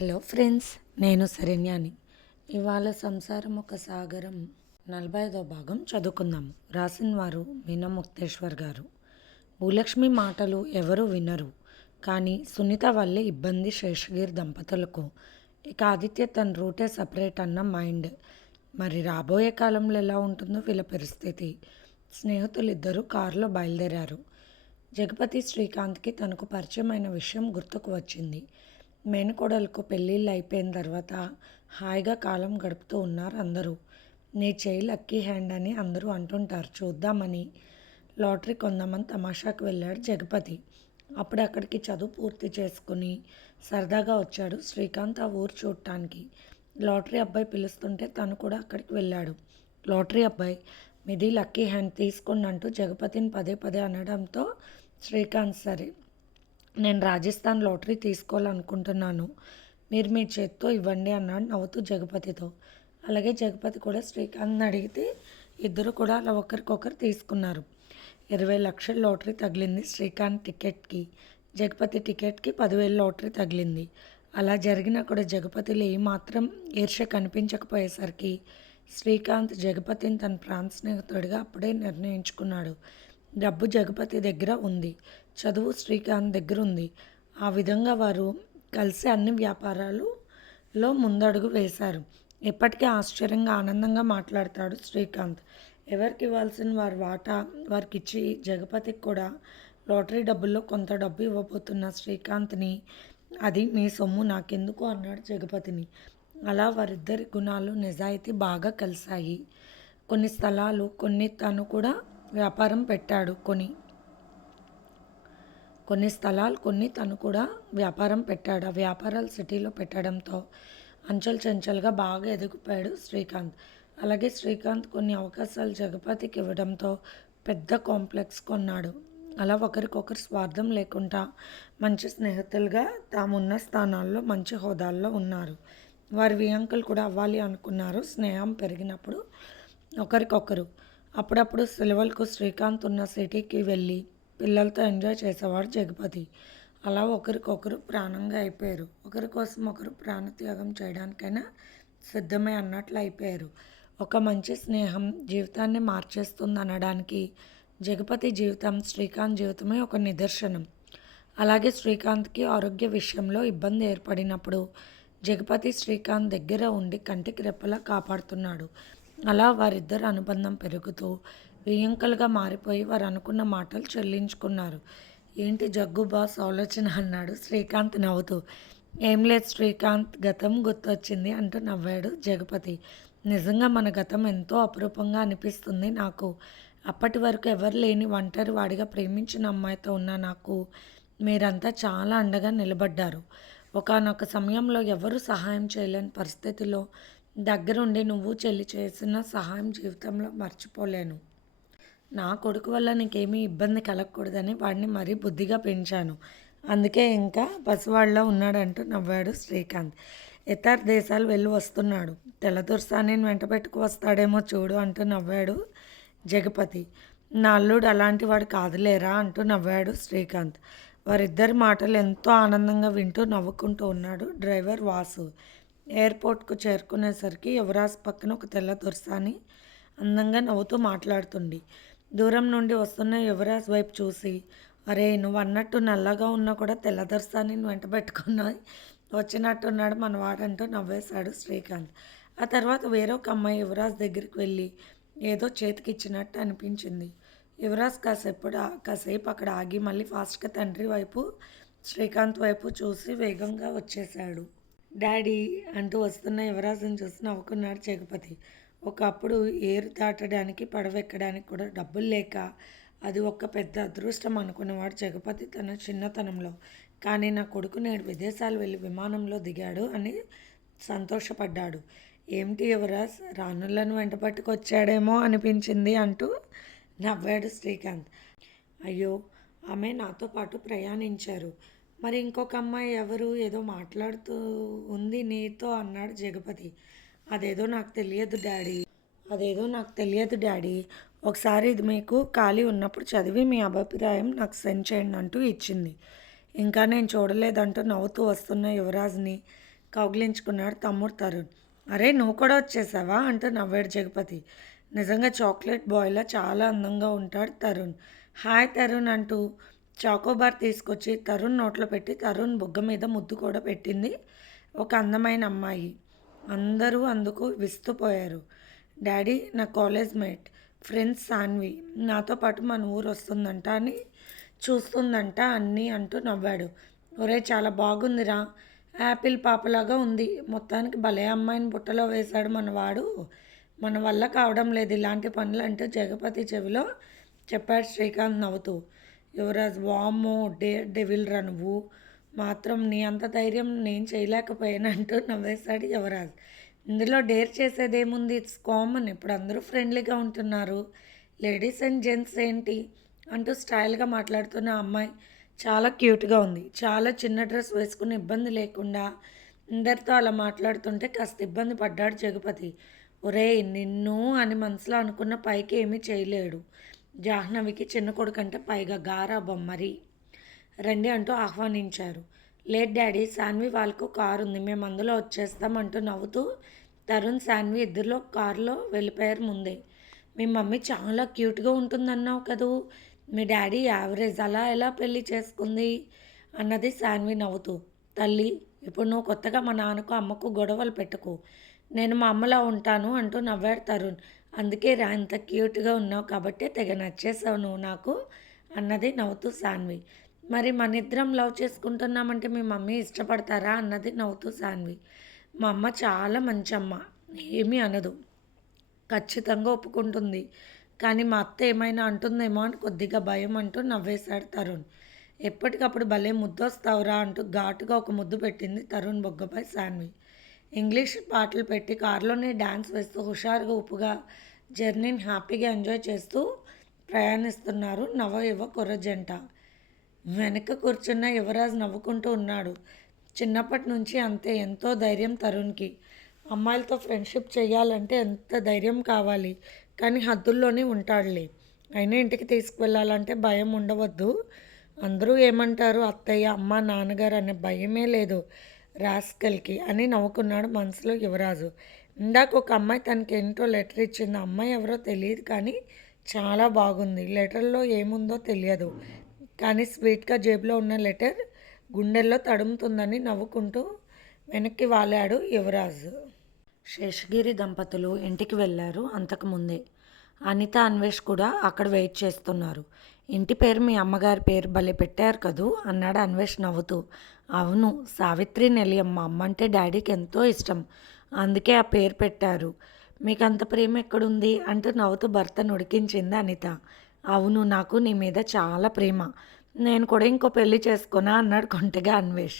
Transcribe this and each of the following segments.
Hello friends నేను శరణ్యాని. ఇవాళ సంసారం ఒక సాగరం. నలభై ఐదో భాగం చదువుకుందాము రాసిన వారు మీనా ముక్తేశ్వర్ గారు. భూలక్ష్మి మాటలు ఎవరు వినరు. కానీ సునీత వల్లే ఇబ్బంది శేషగిరి దంపతులకు. ఇక ఆదిత్య తన రూటే సపరేట్ అన్న మైండ్. మరి రాబోయే కాలంలో ఎలా ఉంటుందో వీళ్ళ పరిస్థితి. స్నేహితులిద్దరూ కారులో బయలుదేరారు. జగపతి శ్రీకాంత్కి తనకు పరిచయమైన విషయం గుర్తుకు వచ్చింది. మేనకోడలకు పెళ్ళిళ్ళు అయిపోయిన తర్వాత హాయిగా కాలం గడుపుతూ ఉన్నారు అందరూ. నీ చేయి లక్కీ హ్యాండ్ అని అందరూ అంటుంటారు. చూద్దామని లాటరీ కొందామని తమాషాకు వెళ్ళాడు జగపతి. అప్పుడు అక్కడికి చదువు పూర్తి చేసుకుని సరదాగా వచ్చాడు శ్రీకాంత్ ఆ ఊరు చూడటానికి లాటరీ అబ్బాయి పిలుస్తుంటే తను కూడా అక్కడికి వెళ్ళాడు. లాటరీ అబ్బాయి మిది లక్కీ హ్యాండ్ తీసుకోండి అంటూ జగపతిని పదే పదే అనడంతో శ్రీకాంత్ సరే నేను రాజస్థాన్ లాటరీ తీసుకోవాలనుకుంటున్నాను. మీరు మీ చేత్తో ఇవ్వండి అన్నాడు నవ్వుతూ జగపతితో. అలాగే జగపతి కూడా శ్రీకాంత్ని అడిగితే ఇద్దరు కూడా అలా ఒకరికొకరు తీసుకున్నారు. ఇరవై లక్షల లాటరీ తగిలింది శ్రీకాంత్ టికెట్కి. జగపతి టికెట్కి పదివేల లాటరీ తగిలింది. అలా జరిగినా కూడా జగపతిలో ఏమాత్రం ఈర్ష కనిపించకపోయేసరికి శ్రీకాంత్ జగపతిని తన ప్రాంత స్నేహితుడిగా అప్పుడే నిర్ణయించుకున్నాడు. డబ్బు జగపతి దగ్గర ఉంది. చదువు శ్రీకాంత్ దగ్గర ఉంది ఆ విధంగా వారు కలిసి అన్ని వ్యాపారాలలో ముందడుగు వేశారు. ఇప్పటికే ఆశ్చర్యంగా ఆనందంగా మాట్లాడతాడు శ్రీకాంత్. ఎవరికి ఇవ్వాల్సిన వారి వాటా వారికి ఇచ్చి జగపతికి కూడా లాటరీ డబ్బుల్లో కొంత డబ్బు ఇవ్వబోతున్న శ్రీకాంత్ని అది మీ సొమ్ము నాకెందుకు అన్నాడు జగపతిని. అలా వారిద్దరి గుణాలు నిజాయితీ బాగా కలిశాయి. కొన్ని స్థలాలు కొన్ని తను కూడా వ్యాపారం పెట్టాడు. కొన్ని కొన్ని స్థలాలు కొన్ని తను కూడా వ్యాపారం పెట్టాడు. ఆ వ్యాపారాలు సిటీలో పెట్టడంతో అంచల్ చెంచలుగా బాగా ఎదిగిపోయాడు శ్రీకాంత్. అలాగే శ్రీకాంత్ కొన్ని అవకాశాలు జగపతికి ఇవ్వడంతో పెద్ద కాంప్లెక్స్ కొన్నాడు. అలా ఒకరికొకరు స్వార్థం లేకుండా మంచి స్నేహితులుగా తామున్న స్థానాల్లో మంచి హోదాల్లో ఉన్నారు. వారి వియంకులు కూడా అవ్వాలి అనుకున్నారు. స్నేహం పెరిగినప్పుడు ఒకరికొకరు అప్పుడప్పుడు సెలవులకు శ్రీకాంత్ ఉన్న సిటీకి వెళ్ళి పిల్లలతో ఎంజాయ్ చేసేవాడు జగపతి. అలా ఒకరికొకరు ప్రాణంగా అయిపోయారు. ఒకరి కోసం ఒకరు ప్రాణత్యాగం చేయడానికైనా సిద్ధమే అన్నట్లు అయిపోయారు. ఒక మంచి స్నేహం జీవితాన్ని మార్చేస్తుంది అనడానికి జగపతి జీవితం శ్రీకాంత్ జీవితమే ఒక నిదర్శనం. అలాగే శ్రీకాంత్కి ఆరోగ్య విషయంలో ఇబ్బంది ఏర్పడినప్పుడు జగపతి శ్రీకాంత్ దగ్గర ఉండి కంటికి రెప్పలా కాపాడుతున్నాడు. అలా వారిద్దరు అనుబంధం పెరుగుతూ వియంకలుగా మారిపోయి వారు అనుకున్న మాటలు చెల్లించుకున్నారు. ఏంటి జగ్గు బాస్ ఆలోచన? అన్నాడు శ్రీకాంత్ నవ్వుతూ. ఏం లేదు శ్రీకాంత్ గతం గుర్తొచ్చింది అంటూ నవ్వాడు జగపతి. నిజంగా మన గతం ఎంతో అపురూపంగా అనిపిస్తుంది నాకు. అప్పటి వరకు ఎవరు లేని ఒంటరి వాడిగా ప్రేమించిన అమ్మాయితో ఉన్న నాకు మీరంతా చాలా అండగా నిలబడ్డారు. ఒకనొక సమయంలో ఎవరు సహాయం చేయలేని పరిస్థితిలో దగ్గరుండి నువ్వు చెల్లి చేసిన సహాయం జీవితంలో మర్చిపోలేను. నా కొడుకు వల్ల నీకేమీ ఇబ్బంది కలగకూడదని వాడిని మరీ బుద్ధిగా పెంచాను. అందుకే ఇంకా పసివాళ్ళలో ఉన్నాడంటూ నవ్వాడు శ్రీకాంత్. ఇతర దేశాలు వెళ్ళి వస్తున్నాడు. తెల్లదొరసాని వెంట పెట్టుకు వస్తాడేమో చూడు అంటూ నవ్వాడు జగపతి. నా అల్లుడు అలాంటి వాడు కాదులేరా అంటూ నవ్వాడు శ్రీకాంత్. వారిద్దరి మాటలు ఎంతో ఆనందంగా వింటూ నవ్వుకుంటూ ఉన్నాడు డ్రైవర్ వాసు. ఎయిర్పోర్ట్కు చేరుకునేసరికి యువరాజ్ పక్కన ఒక తెల్ల దొరసాని అందంగా నవ్వుతూ మాట్లాడుతుంది దూరం నుండి వస్తున్న యువరాజ్ వైపు చూసి అరే నువ్వు అన్నట్టు నల్లగా ఉన్నా కూడా తెల్లదర్శాన్ని వెంట పెట్టుకున్నావు. వచ్చినట్టున్నాడు మన వాడంటూ నవ్వేశాడు శ్రీకాంత్. ఆ తర్వాత వేరొక అమ్మాయి యువరాజ్ దగ్గరికి వెళ్ళి ఏదో చేతికి ఇచ్చినట్టు అనిపించింది. యువరాజ్ కాసేపు కాసేపు అక్కడ ఆగి మళ్ళీ ఫాస్ట్గా తండ్రి వైపు శ్రీకాంత్ వైపు చూసి వేగంగా వచ్చేశాడు. డాడీ అంటూ వస్తున్న యువరాజుని చూసి నవ్వుకున్నాడు జగపతి ఒకప్పుడు ఏరు దాటడానికి పడవెక్కడానికి కూడా డబ్బులు లేక అది ఒక పెద్ద అదృష్టం అనుకునేవాడు జగపతి తన చిన్నతనంలో. కానీ నా కొడుకు నేడు విదేశాలు వెళ్ళి విమానంలో దిగాడు అని సంతోషపడ్డాడు. ఏమిటి యువరాజ్ రానులను వెంట పట్టుకొచ్చాడేమో అనిపించింది అంటూ నవ్వాడు శ్రీకాంత్. అయ్యో ఆమె నాతో పాటు ప్రయాణించారు. మరి ఇంకొక అమ్మాయి ఎవరు? ఏదో మాట్లాడుతూ ఉంది నీతో అన్నాడు జగపతి. అదేదో నాకు తెలియదు డాడీ. అదేదో నాకు తెలియదు డాడీ. ఒకసారి ఇది మీకు ఖాళీ ఉన్నప్పుడు చదివి మీ అభిప్రాయం నాకు సెండ్ చేయండి అంటూ ఇచ్చింది. ఇంకా నేను చూడలేదంటూ నవ్వుతూ వస్తున్న యువరాజ్ని కౌగిలించుకున్నాడు తమ్ముడు తరుణ్. అరే నువ్వు కూడా వచ్చేసావా? అంటూ నవ్వాడు జగపతి. నిజంగా చాక్లెట్ బాయ్లా చాలా అందంగా ఉంటాడు తరుణ్. హాయ్ తరుణ్ అంటూ చాకోబార్ తీసుకొచ్చి తరుణ్ నోట్లో పెట్టి తరుణ్ బుగ్గ మీద ముద్దు కూడా పెట్టింది ఒక అందమైన అమ్మాయి. అందరూ అందుకు విస్తుపోయారు డాడీ నా కాలేజ్ మేట్ ఫ్రెండ్స్ సాన్వి నాతో పాటు మన ఊరు వస్తుందంట అని చూస్తుందంట అన్నీ అంటూ నవ్వాడు. ఒరే చాలా బాగుందిరా. యాపిల్ పాపలాగా ఉంది. మొత్తానికి భలే అమ్మాయిని బుట్టలో వేశాడు మనవాడు. మన వల్ల కావడం లేదు. ఇలాంటి పనులు అంటూ జగపతి చెవిలో చెప్పాడు శ్రీకాంత్ నవ్వుతూ. యువరాజ్ వామ్మో డే డెవిల్ రా నువ్వు. మాత్రం నీ అంత ధైర్యం నేను చేయలేకపోయానంటూ నవ్వేశాడు యువరాజ్. ఇందులో డేర్ చేసేదేముంది? ఇట్స్ కామన్ ఇప్పుడు అందరూ ఫ్రెండ్లీగా ఉంటున్నారు. లేడీస్ అండ్ జెంట్స్ ఏంటి? అంటూ స్టైల్గా మాట్లాడుతున్న అమ్మాయి చాలా క్యూట్గా ఉంది. చాలా చిన్న డ్రెస్ వేసుకుని ఇబ్బంది లేకుండా అందరితో అలా మాట్లాడుతుంటే కాస్త ఇబ్బంది పడ్డాడు జగపతి. ఒరేయ్ నిన్ను అని మనసులో అనుకున్న పైకి ఏమీ చేయలేడు. జాహ్నవికి చిన్న కొడుకంటే పైగా గారాబం మరి. రండి అంటూ ఆహ్వానించారు. లేట్ డాడీ శాన్వి వాళ్ళకు కారు ఉంది మేము అందులో వచ్చేస్తాం అంటూ నవ్వుతూ తరుణ్ శాన్వి ఇద్దరిలో కారులో వెళ్ళిపోయారు ముందే. మీ మమ్మీ చాలా క్యూట్గా ఉంటుందన్నావు కదూ మీ డాడీ యావరేజ్ అలా ఎలా పెళ్ళి చేసుకుంది? అన్నది శాన్వి నవ్వుతూ. తల్లి ఇప్పుడు నువ్వు కొత్తగా మా నాన్నకు అమ్మకు గొడవలు పెట్టుకో. నేను మా అమ్మలా ఉంటాను అంటూ నవ్వాడు తరుణ్. అందుకే రా ఇంత క్యూట్గా ఉన్నావు కాబట్టి తెగ నచ్చేసావు నువ్వు నాకు అన్నది నవ్వుతూ శాన్వి. మరి మన ఇద్దరం లవ్ చేసుకుంటున్నామంటే మీ మమ్మీ ఇష్టపడతారా అన్నది నవ్వుతూ సాన్వి మా అమ్మ చాలా మంచి అమ్మ ఏమీ అనదు. ఖచ్చితంగా ఒప్పుకుంటుంది. కానీ మా అత్త ఏమైనా అంటుందేమో అని కొద్దిగా భయం అంటూ నవ్వేశాడు తరుణ్. ఎప్పటికప్పుడు భలే ముద్దొస్తావురా అంటూ ఘాటుగా ఒక ముద్దు పెట్టింది తరుణ్ బొగ్గపై సాన్వి ఇంగ్లీష్ పాటలు పెట్టి కారులోనే డ్యాన్స్ వేస్తూ హుషారుగా ఉప్పుగా జర్నీని హ్యాపీగా ఎంజాయ్ చేస్తూ ప్రయాణిస్తున్నారు నవ యువ కుర్ర జంట వెనక కూర్చున్న యువరాజ్ నవ్వుకుంటూ ఉన్నాడు. చిన్నప్పటి నుంచి అంతే ఎంతో ధైర్యం తరుణ్కి. అమ్మాయిలతో ఫ్రెండ్షిప్ చేయాలంటే ఎంత ధైర్యం కావాలి? కానీ హద్దుల్లోనే ఉంటాడులే. అయినా ఇంటికి తీసుకువెళ్ళాలంటే భయం ఉండవద్దు. అందరూ ఏమంటారు? అత్తయ్య అమ్మ నాన్నగారు అనే భయమే లేదు రాస్కల్కి అని నవ్వుకున్నాడు మనసులో యువరాజు. ఇందాక ఒక అమ్మాయి తనకి ఏంటో లెటర్ ఇచ్చింది. అమ్మాయి ఎవరో తెలియదు కానీ చాలా బాగుంది. లెటర్లో ఏముందో తెలియదు. కానీ స్వీట్గా జేబులో ఉన్న లెటర్ గుండెల్లో తడుముతుందని నవ్వుకుంటూ వెనక్కి వాలాడు యువరాజు. శేషగిరి దంపతులు ఇంటికి వెళ్ళారు అంతకుముందే అనిత అన్వేష్ కూడా అక్కడ వెయిట్ చేస్తున్నారు. ఇంటి పేరు మీ అమ్మగారి పేరు భలే పెట్టారు కదూ అన్నాడు అన్వేష్ నవ్వుతూ. అవును సావిత్రి నెలియమ్మ అమ్మ అంటే డాడీకి ఎంతో ఇష్టం. అందుకే ఆ పేరు పెట్టారు. మీకు అంత ప్రేమ ఎక్కడుంది? అంటూ నవ్వుతూ భర్తను ఉడికించింది అనిత. అవును నాకు నీ మీద చాలా ప్రేమ. నేను కూడా ఇంకో పెళ్ళి చేసుకున్నా అన్నాడు కొంటగా అన్వేష్.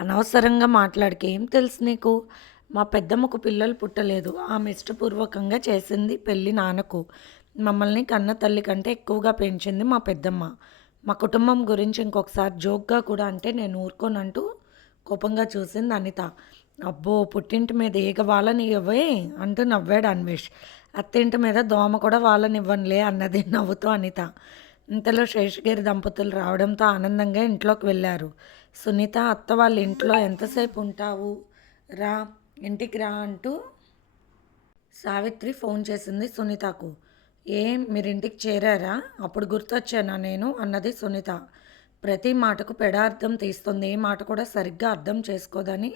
అనవసరంగా మాట్లాడికి ఏం తెలుసు నీకు? మా పెద్దమ్మకు పిల్లలు పుట్టలేదు. ఆమె ఇష్టపూర్వకంగా చేసింది పెళ్ళి నాన్నకు. మమ్మల్ని కన్న తల్లి కంటే ఎక్కువగా పెంచింది మా పెద్దమ్మ. మా కుటుంబం గురించి ఇంకొకసారి జోక్గా కూడా అంటే నేను ఊరుకోనంటూ కోపంగా చూసింది అనిత. అబ్బో పుట్టింటి మీద ఏగవాలని వాళ్ళని ఇవ్వే అంటూ నవ్వాడు అన్వేష్. అత్తింటి మీద దోమ కూడా వాళ్ళనివ్వనులే అన్నది నవ్వుతూ అనిత. ఇంతలో శేషగిరి దంపతులు రావడంతో ఆనందంగా ఇంట్లోకి వెళ్ళారు. సునీత అత్త వాళ్ళ ఇంట్లో ఎంతసేపు ఉంటావు? రా ఇంటికి రా అంటూ సావిత్రి ఫోన్ చేసింది సునీతకు. ఏం మీరు ఇంటికి చేరారా? అప్పుడు గుర్తొచ్చానా నేను? అన్నది సునీత. ప్రతి మాటకు పెడార్థం తీస్తుంది. ఏ మాట కూడా సరిగ్గా అర్థం చేసుకోదని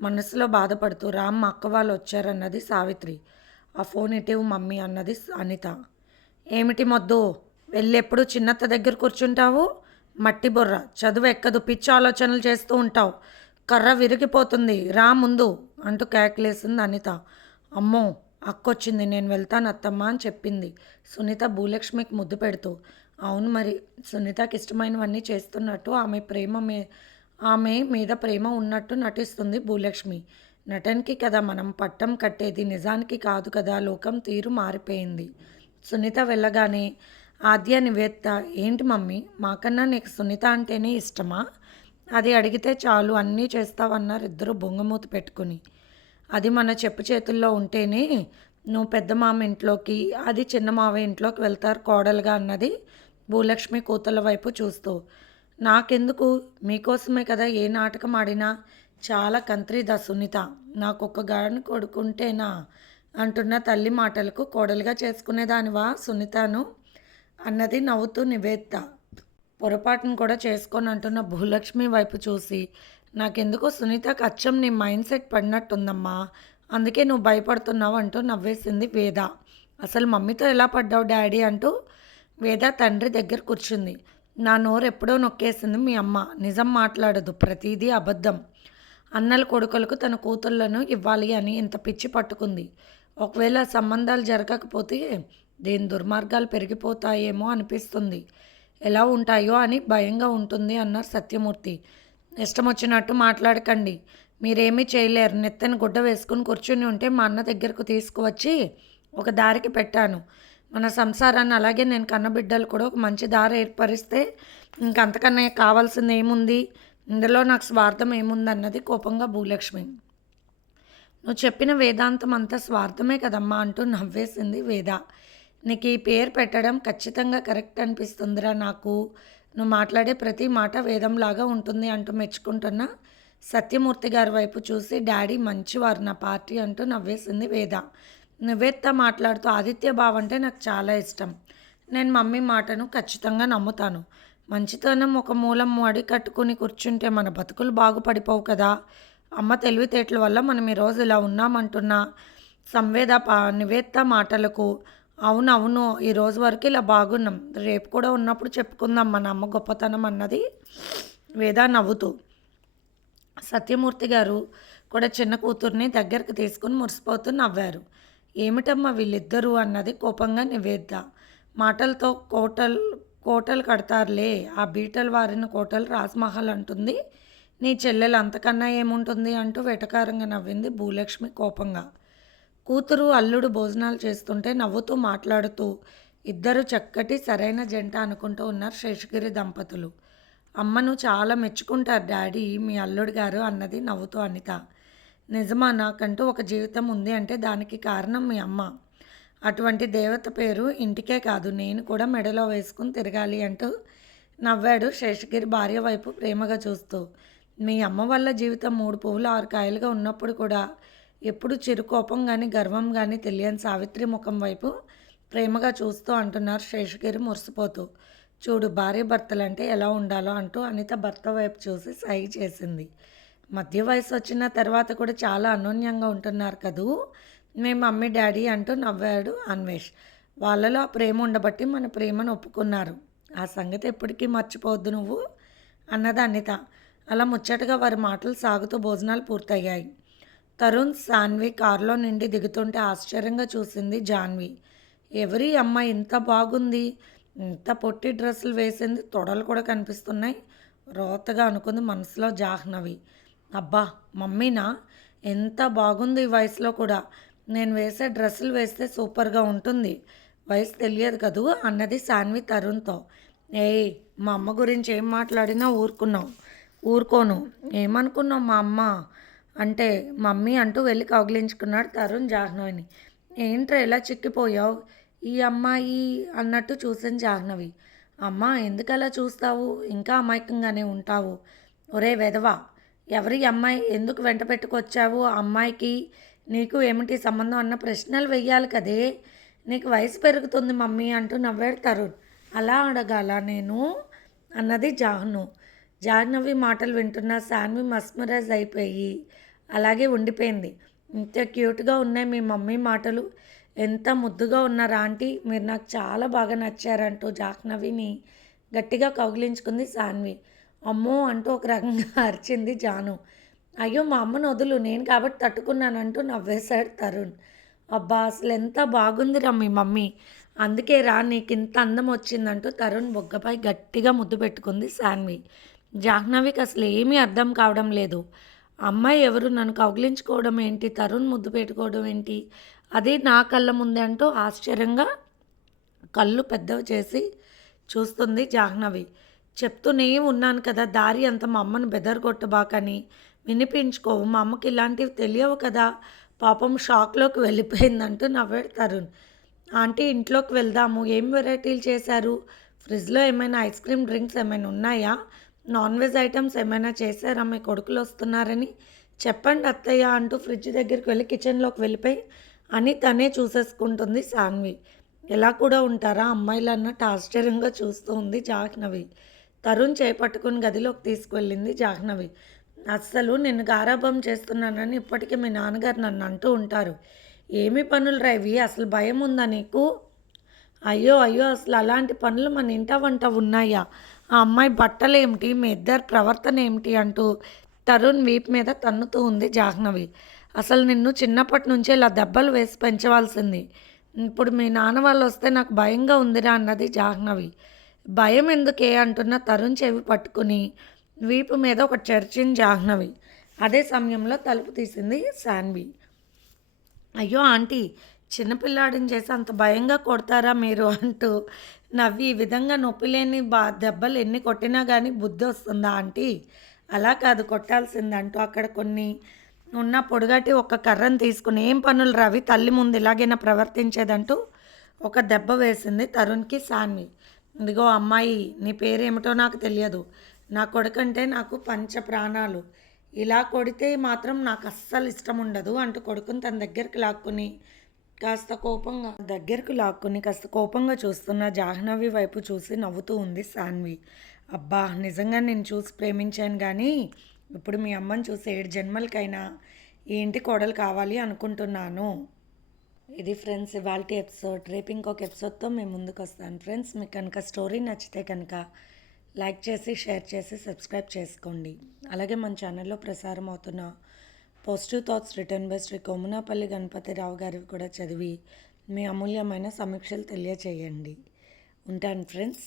మనసులో బాధపడుతూ రామ్ మా అక్క వాళ్ళు వచ్చారన్నది సావిత్రి. ఆ ఫోన్ ఇటివ్ మమ్మీ అన్నది అనిత. ఏమిటి మొద్దు? వెళ్ళెప్పుడు చిన్నత్త దగ్గర కూర్చుంటావు? మట్టి బొర్ర. చదువు ఎక్కదు. పిచ్చి ఆలోచనలు చేస్తూ ఉంటావు. కర్ర విరిగిపోతుంది. రా ముందు అంటూ కేకలేసింది అనిత. అమ్మో అక్కొచ్చింది. నేను వెళ్తాను అత్తమ్మ అని చెప్పింది. సునీత భూలక్ష్మికి ముద్దు పెడుతూ. అవును మరి సునీతకి ఇష్టమైనవన్నీ చేస్తున్నట్టు ఆమె ప్రేమ మీ ఆమె మీద ప్రేమ ఉన్నట్టు నటిస్తుంది భూలక్ష్మి. నటనకి కదా మనం పట్టం కట్టేది నిజానికి కాదు కదా లోకం తీరు మారిపోయింది. సునీత వెళ్ళగానే ఆద్య నివేత్త ఏంటి మమ్మీ? మాకన్నా నీకు సునీత అంటేనే ఇష్టమా? అది అడిగితే చాలు అన్నీ చేస్తావన్నారు ఇద్దరు బొంగమూత పెట్టుకుని. అది మన చెప్పు చేతుల్లో ఉంటేనే నువ్వు పెద్ద మామ ఇంట్లోకి అది చిన్న మావ ఇంట్లోకి వెళ్తారు కోడలుగా అన్నది భూలక్ష్మి కూతుల వైపు చూస్తూ. నాకెందుకు? మీకోసమే కదా ఏ నాటకం ఆడినా? చాలా కంత్రిదా సునీత. నాకు ఒక్క గాడిని కొడుకుంటేనా? అంటున్న తల్లి మాటలకు కోడలుగా చేసుకునేదానివా సునీతను? అన్నది నవ్వుతూ నివేదిత. పొరపాటును కూడా చేసుకొని అంటున్న భూలక్ష్మి వైపు చూసి నాకెందుకో సునీతకు అచ్చం నీ మైండ్ సెట్ పడినట్టుందమ్మా. అందుకే నువ్వు భయపడుతున్నావు అంటూ నవ్వేసింది వేద. అసలు మమ్మీతో ఎలా పడ్డావు డాడీ అంటూ వేద తండ్రి దగ్గర కూర్చుంది. నా నోరు ఎప్పుడో నొక్కేసింది మీ అమ్మ. నిజం మాట్లాడదు. ప్రతిదీ అబద్ధం. అన్నల కొడుకులకు తన కూతుళ్ళను ఇవ్వాలి అని ఇంత పిచ్చి పట్టుకుంది. ఒకవేళ సంబంధాలు జరగకపోతే దేని దుర్మార్గాలు పెరిగిపోతాయేమో అనిపిస్తుంది. ఎలా ఉంటాయో అని భయంగా ఉంటుంది అన్నారు సత్యమూర్తి. ఇష్టం వచ్చినట్టు మాట్లాడకండి. మీరేమీ చేయలేరు. నెత్తని గుడ్డ వేసుకుని కూర్చుని ఉంటే మా అన్న దగ్గరకు తీసుకువచ్చి ఒక దారికి పెట్టాను. మన సంసారాన్ని అలాగే నేను కన్నబిడ్డలు కూడా ఒక మంచి దారి ఏర్పరిస్తే ఇంకంతకన్నా కావాల్సింది ఏముంది ఇందులో నాకు స్వార్థం ఏముందన్నది కోపంగా భూలక్ష్మి. నువ్వు చెప్పిన వేదాంతం అంతా స్వార్థమే కదమ్మా అంటూ నవ్వేసింది వేద. నీకు ఈ పేరు పెట్టడం ఖచ్చితంగా కరెక్ట్ అనిపిస్తుందిరా నాకు. నువ్వు మాట్లాడే ప్రతి మాట వేదంలాగా ఉంటుంది అంటూ మెచ్చుకుంటున్న సత్యమూర్తి గారి వైపు చూసి డాడీ మంచివారు నా పార్టీ అంటూ నవ్వేసింది వేద. నివేత్త మాట్లాడుతూ ఆదిత్య బావ అంటే నాకు చాలా ఇష్టం. నేను మమ్మీ మాటను ఖచ్చితంగా నమ్ముతాను. మంచితనం ఒక మూలం మడి కట్టుకుని కూర్చుంటే మన బతుకులు బాగుపడిపోవు కదా. అమ్మ తెలివితేటల వల్ల మనం ఈరోజు ఇలా ఉన్నామంటున్న సంవేద నివేత్త మాటలకు అవునవును ఈరోజు వరకు ఇలా బాగున్నాం. రేపు కూడా ఉన్నప్పుడు చెప్పుకుందాం మన అమ్మ గొప్పతనం అన్నది వేద నవ్వుతూ. సత్యమూర్తి గారు కూడా చిన్న కూతుర్ని దగ్గరికి తీసుకుని మురిసిపోతూ నవ్వారు. ఏమిటమ్మా వీళ్ళిద్దరూ అన్నది కోపంగా నివేద్ద మాటలతో కోటలు కోటలు కడతారులే. ఆ బీటలు వారిన కోటలు రాజ్మహల్ అంటుంది. నీ చెల్లెలు అంతకన్నా ఏముంటుంది అంటూ వెటకారంగా నవ్వింది భూలక్ష్మి కోపంగా. కూతురు అల్లుడు భోజనాలు చేస్తుంటే నవ్వుతూ మాట్లాడుతూ ఇద్దరు చక్కటి సరైన జంట అనుకుంటూ ఉన్నారు శేషగిరి దంపతులు. అమ్మను చాలా మెచ్చుకుంటారు డాడీ మీ అల్లుడు గారు అన్నది నవ్వుతూ అనిత. నిజమా నాకంటూ ఒక జీవితం ఉంది అంటే దానికి కారణం మీ అమ్మ. అటువంటి దేవత పేరు ఇంటికే కాదు నేను కూడా మెడలో వేసుకుని తిరగాలి అంటూ నవ్వాడు శేషగిరి భార్య వైపు ప్రేమగా చూస్తూ. మీ అమ్మ వల్ల జీవితం మూడు పువ్వులు ఆరు కాయలుగా ఉన్నప్పుడు కూడా ఎప్పుడు చిరుకోపం కానీ గర్వం కానీ తెలియని సావిత్రి ముఖం వైపు ప్రేమగా చూస్తూ అంటున్నారు శేషగిరి మురిసిపోతూ. చూడు భార్య భర్తలంటే ఎలా ఉండాలో అంటూ అనిత భర్త వైపు చూసి సై చేసింది. మధ్య వయసు వచ్చిన తర్వాత కూడా చాలా అన్యోన్యంగా ఉంటున్నారు కదూ? మీ మమ్మీ డాడీ అంటూ నవ్వాడు అన్వేష్. వాళ్ళలో ఆ ప్రేమ ఉండబట్టి మన ప్రేమను ఒప్పుకున్నారు. ఆ సంగతి ఎప్పటికీ మర్చిపోవద్దు నువ్వు అన్నది అనిత. అలా ముచ్చటగా వారి మాటలు సాగుతూ భోజనాలు పూర్తయ్యాయి. తరుణ్ సాన్వి కారులో నుండి దిగుతుంటే ఆశ్చర్యంగా చూసింది జాన్వి. ఎవరి అమ్మ ఇంత బాగుంది ఇంత పొట్టి డ్రెస్సులు వేసింది తొడలు కూడా కనిపిస్తున్నాయి రోతగా అనుకుంది మనసులో జాహ్నవి. అబ్బా మమ్మీనా? ఎంత బాగుంది ఈ వయసులో కూడా. నేను వేసే డ్రెస్సులు వేస్తే సూపర్గా ఉంటుంది. వయసు తెలియదు కదూ? అన్నది సాన్వి తరుణ్తో. ఏయ్ మా అమ్మ గురించి ఏం మాట్లాడినా ఊరుకున్నావు ఊరుకోను. ఏమనుకున్నావు మా అమ్మ? అంటే మమ్మీ అంటూ వెళ్ళి కౌగిలించుకున్నాడు తరుణ్ జాహ్నవిని. ఏంట్రా ఎలా చిక్కిపోయావు? ఈ అమ్మాయి అన్నట్టు చూసిన జాహ్నవి. అమ్మ ఎందుకు అలా చూస్తావు? ఇంకా అమాయకంగానే ఉంటావు. ఒరే వెధవా ఎవరి అమ్మాయి? ఎందుకు వెంట పెట్టుకొచ్చావు? ఆ అమ్మాయికి నీకు ఏమిటి సంబంధం అన్న ప్రశ్నలు వెయ్యాలి కదే. నీకు వయసు పెరుగుతుంది మమ్మీ అంటూ నవ్వాడు తరుణ్. అలా అడగాల నేను? అన్నది జాహ్ను. జాహ్నవి మాటలు వింటున్న శాన్వి మస్మరైజ్ అయిపోయి అలాగే ఉండిపోయింది. ఇంత క్యూట్గా ఉన్నాయి మీ మమ్మీ మాటలు. ఎంత ముద్దుగా ఉన్నారా ఆంటీ? మీరు నాకు చాలా బాగా నచ్చారంటూ జాహ్నవిని గట్టిగా కౌగిలించుకుంది శాన్వి. అమ్మో అంటూ ఒక రకంగా అరిచింది జాను. అయ్యో మా అమ్మను వదులు నేను కాబట్టి తట్టుకున్నానంటూ నవ్వేశాడు తరుణ్. అబ్బా అసలు ఎంత బాగుందిరా మీ మమ్మీ. అందుకే రా నీకు ఇంత అందం వచ్చిందంటూ తరుణ్ బొగ్గపై గట్టిగా ముద్దు పెట్టుకుంది శాన్వి. జాహ్నవికి అసలు ఏమీ అర్థం కావడం లేదు. అమ్మాయి ఎవరు? నన్ను కౌగిలించుకోవడం ఏంటి? తరుణ్ ముద్దు పెట్టుకోవడం ఏంటి? అది నా కళ్ళ ముందే అంటూ ఆశ్చర్యంగా కళ్ళు పెద్దవి చేసి చూస్తుంది జాహ్నవి. చెప్తూనే ఉన్నాను కదా దారి అంత మా అమ్మను బెదరగొట్టబాకని. వినిపించుకోవు మా అమ్మకి ఇలాంటివి తెలియవు కదా పాపం షాక్లోకి వెళ్ళిపోయిందంటూ నవ్వాడు తరుణ్. ఆంటీ ఇంట్లోకి వెళ్దాము ఏం వెరైటీలు చేశారు? ఫ్రిడ్జ్లో ఏమైనా ఐస్ క్రీమ్ డ్రింక్స్ ఏమైనా ఉన్నాయా? నాన్ వెజ్ ఐటమ్స్ ఏమైనా చేశారా? మీ కొడుకులు వస్తున్నారని చెప్పండి అత్తయ్య అంటూ ఫ్రిడ్జ్ దగ్గరికి వెళ్ళి కిచెన్లోకి వెళ్ళిపోయి అని తనే చూసేసుకుంటుంది సాన్వి ఎలా కూడా ఉంటారా అమ్మాయిలు అన్నట్టు ఆశ్చర్యంగా చూస్తూ ఉంది జాహ్నవి. తరుణ్ చేపట్టుకుని గదిలోకి తీసుకువెళ్ళింది జాహ్నవి. అస్సలు నిన్ను గారాభం చేస్తున్నానని ఇప్పటికీ మీ నాన్నగారు నన్ను అంటూ ఉంటారు. ఏమి పనులు రైవి అసలు భయం ఉందా నీకు? అయ్యో అయ్యో అసలు అలాంటి పనులు మన ఇంట వంట ఉన్నాయా? ఆ అమ్మాయి బట్టలు ఏమిటి మీ ఇద్దరు ప్రవర్తన ఏమిటి అంటూ తరుణ్ వీపు మీద తన్నుతూ ఉంది జాహ్నవి. అసలు నిన్ను చిన్నప్పటి నుంచే ఇలా దెబ్బలు వేసి పెంచవలసింది. ఇప్పుడు మీ నాన్న వాళ్ళు వస్తే నాకు భయంగా ఉందిరా అన్నది జాహ్నవి. భయం ఎందుకే? అంటున్న తరుణ్ చెవి పట్టుకుని వీపు మీద ఒక చర్చిన్ జాహ్నవి అదే సమయంలో తలుపు తీసింది శాన్వి. అయ్యో ఆంటీ చిన్నపిల్లాడిని చేసి అంత భయంగా కొడతారా మీరు అంటూ నవ్వి ఈ విధంగా నొప్పి లేని బా దెబ్బలు ఎన్ని కొట్టినా కానీ బుద్ధి వస్తుందా ఆంటీ? అలా కాదు కొట్టాల్సింది అంటూ అక్కడ కొన్ని ఉన్న పొడుగటి ఒక కర్రను తీసుకుని ఏం పనులు రవి? తల్లి ముందు ఇలాగైనా ప్రవర్తించేదంటూ ఒక దెబ్బ వేసింది తరుణ్కి సాన్వి ఇదిగో అమ్మాయి నీ పేరేమిటో నాకు తెలియదు. నా కొడుకంటే నాకు పంచ ప్రాణాలు. ఇలా కొడితే మాత్రం నాకు అస్సలు ఇష్టం ఉండదు అంటూ కొడుకుని తన దగ్గరికి లాక్కుని కాస్త కోపంగా దగ్గరకు లాక్కుని కాస్త కోపంగా చూస్తున్న జాహ్నవి వైపు చూసి నవ్వుతూ ఉంది సాన్వి. అబ్బా నిజంగా నేను చూసి ప్రేమించాను కానీ ఇప్పుడు మీ అమ్మని చూసి ఏడు జన్మలకైనా ఈ ఇంటి కోడలు కావాలి అనుకుంటున్నాను. ఇది ఫ్రెండ్స్ ఇవాళ ఎపిసోడ్. రేపు ఇంకొక ఎపిసోడ్తో మేము ముందుకు వస్తాను ఫ్రెండ్స్ మీకు కనుక స్టోరీ నచ్చితే కనుక లైక్ చేసి షేర్ చేసి సబ్స్క్రైబ్ చేసుకోండి. అలాగే మన ఛానల్లో ప్రసారం అవుతున్న positive thoughts written by Shri Komunapalli Ganapathi Rao గారివి కూడా చదివి మీ అమూల్యమైన సమీక్షలు తెలియచేయండి. ఉంటాను ఫ్రెండ్స్